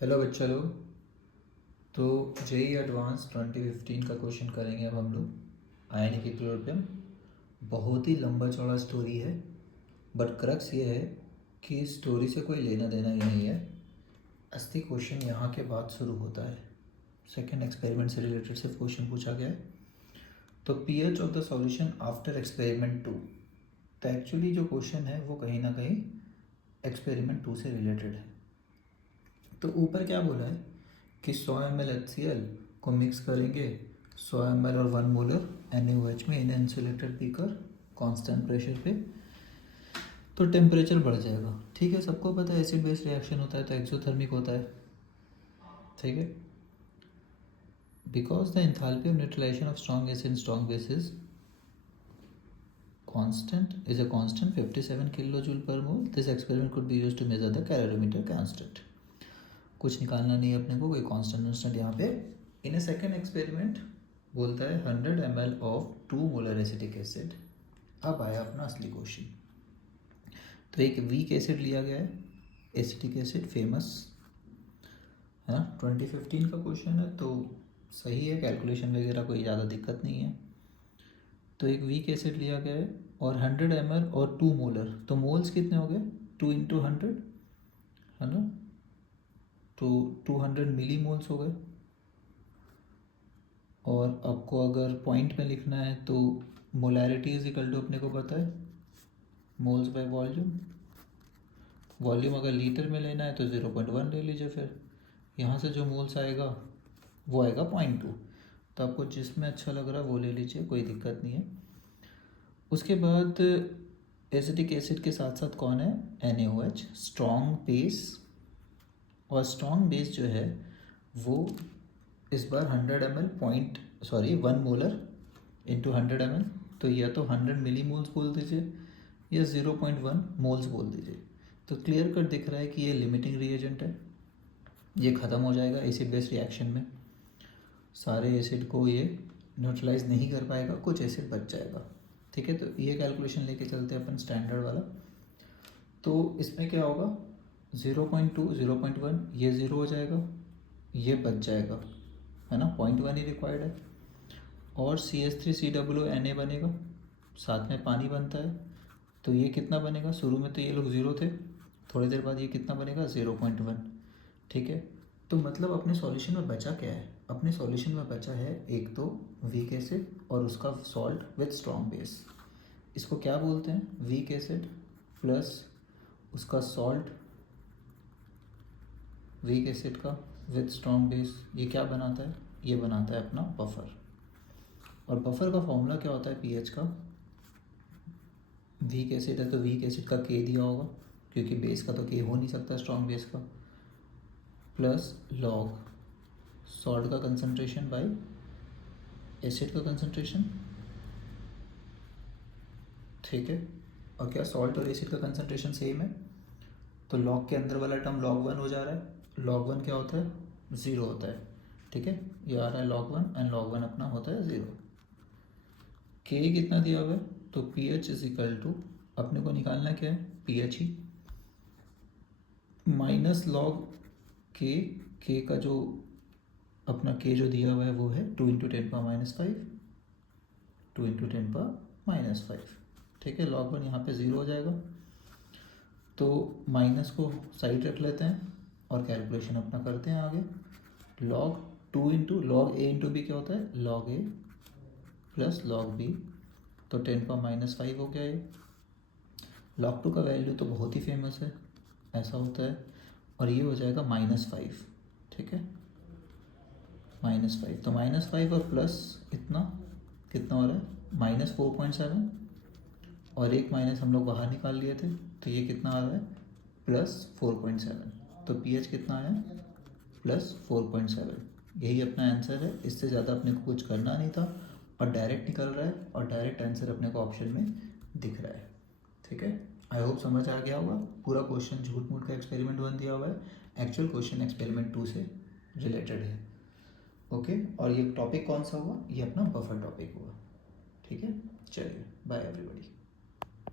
Hello बच्चा लोग। तो जेई एडवांस 2015 का क्वेश्चन करेंगे अब हम लोग आयनिक इक्विलिब्रियम। बहुत ही लंबा चौड़ा स्टोरी है, बट क्रक्स ये है कि इस स्टोरी से कोई लेना देना ही नहीं है। असली क्वेश्चन यहाँ के बाद शुरू होता है। सेकेंड एक्सपेरिमेंट से रिलेटेड सिर्फ क्वेश्चन पूछा गया है। तो pH of the solution after experiment 2। तो एक्चुअली जो क्वेश्चन है वो कहीं ना कहीं एक्सपेरिमेंट 2 से रिलेटेड है। तो ऊपर क्या बोला है कि 100 ml HCl को मिक्स करेंगे 100 ml और 1 मोलर NaOH में इन इंसुलेटेड बीकर कांस्टेंट प्रेशर पे, तो टेम्परेचर बढ़ जाएगा। ठीक है, सबको पता है एसिड बेस रिएक्शन होता है तो एक्सोथर्मिक होता है। ठीक है, because the enthalpy of neutralization of strong acid strong base is constant is a constant 57 kilojoule per mole. This experiment could be used to measure the calorimeter constant. कुछ निकालना नहीं है अपने को, कोई कांस्टेंट कांस्टेंट यहाँ पे। इन ए सेकेंड एक्सपेरिमेंट बोलता है 100 ml of 2 molar acetic acid. अब आया अपना असली क्वेश्चन। तो एक वीक एसिड लिया गया है, एसिटिक एसिड फेमस है ना, 2015 का क्वेश्चन है तो सही है, कैलकुलेशन वगैरह कोई ज़्यादा दिक्कत नहीं है। तो एक वीक एसिड लिया गया है और 100 ml और 2 मोलर, तो मोल्स कितने हो गए 2 इंटू 100 है ना, तो 200 मिली मोल्स हो गए। और आपको अगर पॉइंट में लिखना है तो मोलैरिटी इज इक्वल टू अपने को पता है मोल्स बाय वॉल्यूम। वॉल्यूम अगर लीटर में लेना है तो 0.1 ले लीजिए। फिर यहाँ से जो मोल्स आएगा वो आएगा 0.2। तो आपको जिसमें अच्छा लग रहा है वो ले लीजिए, कोई दिक्कत नहीं है। उसके बाद एसिटिक एसिड के साथ साथ कौन है, NaOH स्ट्रॉन्ग बेस। और स्ट्रॉन्ग बेस जो है वो इस बार 100 ml 1 मोलर इंटू 100 ml, तो या तो 100 मिली मोल्स बोल दीजिए या 0.1 मोल्स बोल दीजिए। तो क्लियर कट दिख रहा है कि ये लिमिटिंग रिएजेंट है, ये ख़त्म हो जाएगा एसिड बेस रिएक्शन में। सारे एसिड को ये न्यूट्रलाइज नहीं कर पाएगा, कुछ एसिड बच जाएगा। ठीक है, तो ये कैलकुलेशन लेके चलते हैं अपन स्टैंडर्ड वाला। तो इसमें क्या होगा 0.2 0.1 ये ज़ीरो हो जाएगा, ये बच जाएगा है ना, 0.1 ही रिक्वायर्ड है। और CH3COO Na बनेगा, साथ में पानी बनता है। तो ये कितना बनेगा, शुरू में तो ये लोग ज़ीरो थे, थोड़ी देर बाद ये कितना बनेगा 0.1। ठीक है, तो मतलब अपने सॉल्यूशन में बचा क्या है, अपने सॉल्यूशन में बचा है एक तो वीक एसिड और उसका सॉल्ट विथ स्ट्रॉन्ग बेस। इसको क्या बोलते हैं, वीक एसिड प्लस उसका सॉल्ट वीक एसिड का विथ स्ट्रॉन्ग बेस, ये क्या बनाता है, ये बनाता है अपना बफर। और बफर का फॉर्मूला क्या होता है पीएच का, वीक एसिड है तो वीक एसिड का के दिया होगा, क्योंकि बेस का तो के हो नहीं सकता स्ट्रॉन्ग बेस का, प्लस लॉग सॉल्ट का कंसंट्रेशन बाय एसिड का कंसंट्रेशन। ठीक है, और क्या सॉल्ट और एसिड का कंसंट्रेशन सेम है, तो लॉग के अंदर वाला टर्म log 1 हो जा रहा है। log 1 क्या होता है 0 होता है। ठीक है, ये आ रहा है log 1 एंड log 1 अपना होता है 0। के कितना दिया हुआ है, तो पीएच इज इक्वल टू अपने को निकालना क्या है पीएच ही, माइनस लॉग के का जो अपना के जो दिया हुआ है वो है 2 इंटू 10⁻⁵, 2 इंटू 10⁻⁵। ठीक है, log 1 यहाँ पे 0 हो जाएगा, तो माइनस को साइड रख लेते हैं और कैलकुलेशन अपना करते हैं आगे। log 2 इंटू लॉग ए इंटू बी क्या होता है log ए प्लस log बी, तो 10⁻⁵ हो गया ये। log 2 का वैल्यू तो बहुत ही फेमस है, ऐसा होता है, और ये हो जाएगा -5। ठीक है, -5, तो -5 और प्लस इतना कितना हो रहा है -4.7, और एक माइनस हम लोग बाहर निकाल लिए थे, तो ये कितना आ रहा है +4.7। तो पीएच कितना आया +4.7। यही अपना आंसर है, इससे ज़्यादा अपने को कुछ करना नहीं था, और डायरेक्ट निकल रहा है और डायरेक्ट आंसर अपने को ऑप्शन में दिख रहा है। ठीक है, आई होप समझ आ गया होगा। पूरा क्वेश्चन झूठ मूठ का एक्सपेरिमेंट 1 दिया हुआ है, एक्चुअल क्वेश्चन एक्सपेरिमेंट 2 से रिलेटेड है। ओके, और ये टॉपिक कौन सा हुआ, ये अपना बफर टॉपिक हुआ। ठीक है, चलिए बाय एवरीबॉडी।